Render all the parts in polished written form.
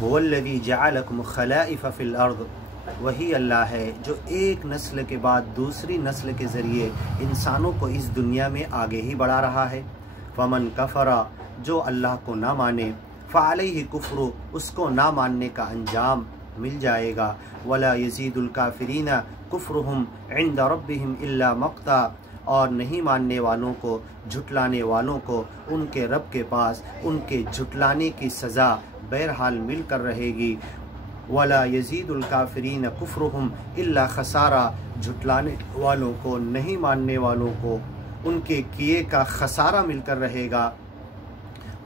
हुवल्लज़ी जअलकुम खलाइफ़ fill अर्द, वही अल्लाह है जो एक नस्ल के बाद दूसरी नस्ल के ज़रिए इंसानों को इस दुनिया में आगे ही बढ़ा रहा है। फ़मन कफ़रा, जो अल्लाह को ना माने, फ़अलैहि कुफ़्रु, उसको ना मानने का अंजाम मिल जाएगा। वला यज़ीदुल काफ़िरीना कुफ़्रुहुम इंद रब्बिहिम इल्ला मक़ता, और नहीं मानने वालों को, झुटलाने वालों को उनके रब के पास उनके झुटलाने की सज़ा बहरहाल मिल कर रहेगी। वला यज़ीदुल काफ़िरीन कुफ़्रुहुम इल्ला खसारा, झुटलाने वालों को, नहीं मानने वालों को उनके किए का खसारा मिलकर रहेगा।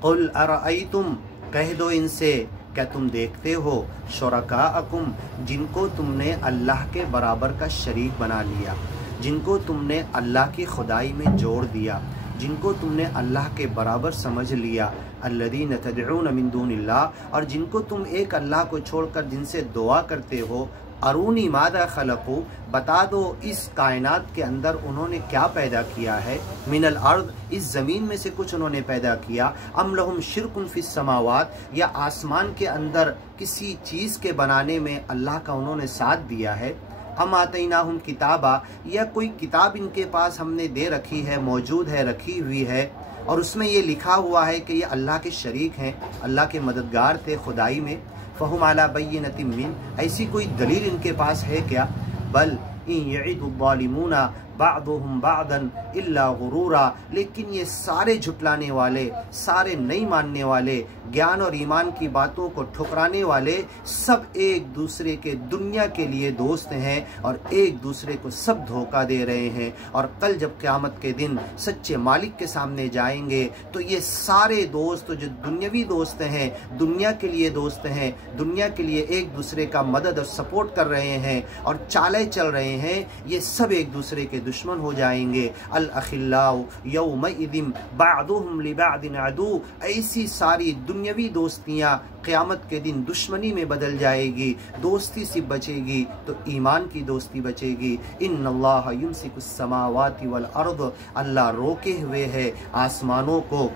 क़ुल अरअयतुम, कह दो इनसे, क्या तुम देखते हो, शुरकाअकुम, जिनको तुमने अल्लाह के बराबर का शरीक बना लिया, जिनको तुमने अल्लाह की खुदाई में जोड़ दिया, जिनको तुमने अल्लाह के बराबर समझ लिया, अल्लज़ीन तदऊन मिन दूनिल्लाह, और जिनको तुम एक अल्लाह को छोड़कर जिनसे दुआ करते हो, अरूनी मादा खलक़ू, बता दो इस कायनात के अंदर उन्होंने क्या पैदा किया है, मिनल अर्द, इस ज़मीन में से कुछ उन्होंने पैदा किया, अम लहुम शिरकुन फिस समावात, या आसमान के अंदर किसी चीज़ के बनाने में अल्लाह का उन्होंने साथ दिया है, अम आतैनाहुम किताबा, या कोई किताब इनके पास हमने दे रखी है, मौजूद है, रखी हुई है, और उसमें ये लिखा हुआ है कि ये अल्लाह के शरीक हैं, अल्लाह के मददगार थे खुदाई में। फ़हुम अला बय्यिनतिम मिन, ऐसी कोई दलील इनके पास है क्या। बल इन यइदुज़्ज़ालिमूना बादुहुम बादन इल्ला गुरूरा, लेकिन ये सारे झुटलाने वाले, सारे नहीं मानने वाले, ज्ञान और ईमान की बातों को ठुकराने वाले, सब एक दूसरे के दुनिया के लिए दोस्त हैं और एक दूसरे को सब धोखा दे रहे हैं। और कल जब क़यामत के दिन सच्चे मालिक के सामने जाएंगे तो ये सारे दोस्त जो दुनियावी दोस्त हैं, दुनिया के लिए दोस्त हैं, दुनिया के लिए एक दूसरे का मदद और सपोर्ट कर रहे हैं और चालें चल रहे हैं, ये सब एक दूसरे के दुश्मन हो जाएंगे। अल अखिल्लाउ यौमइदिन बादुहुम लिबादिन अदू, ऐसी सारी दुनियावी दोस्तियाँ क़यामत के दिन दुश्मनी में बदल जाएगी। दोस्ती सिर्फ बचेगी तो ईमान की दोस्ती बचेगी। इन्नल्लाह युमसिकुस समावाति वल अर्द, अल्लाह रोके हुए है आसमानों को,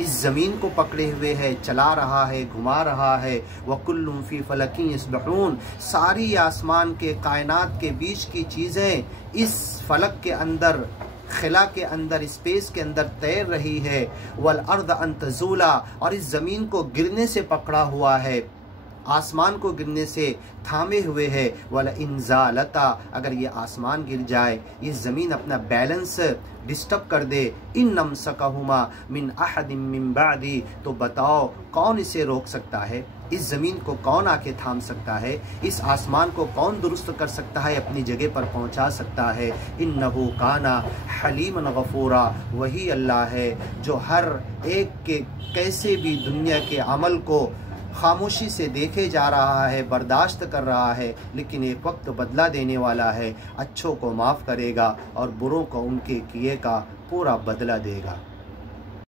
इस ज़मीन को पकड़े हुए है, चला रहा है, घुमा रहा है। वकुल्लुम फ़ी फ़लकिन यस्बहून, सारी आसमान के कायनात के बीच की चीज़ें इस फलक के अंदर, खिला के अंदर, स्पेस के अंदर तैर रही है। वल अर्द अन तज़ूला, और इस ज़मीन को गिरने से पकड़ा हुआ है, आसमान को गिरने से थामे हुए है। वला इंजालता, अगर ये आसमान गिर जाए, ये ज़मीन अपना बैलेंस डिस्टर्ब कर दे, इन नमसकहुमा मिन अहदिम मिन बादी, तो बताओ कौन इसे रोक सकता है, इस ज़मीन को कौन आके थाम सकता है, इस आसमान को कौन दुरुस्त कर सकता है, अपनी जगह पर पहुंचा सकता है। इन्नहु काना हलीमन गफूरा, वही अल्लाह है जो हर एक के कैसे भी दुनिया के अमल को खामोशी से देखे जा रहा है, बर्दाश्त कर रहा है, लेकिन एक वक्त बदला देने वाला है, अच्छों को माफ़ करेगा और बुरों को उनके किए का पूरा बदला देगा।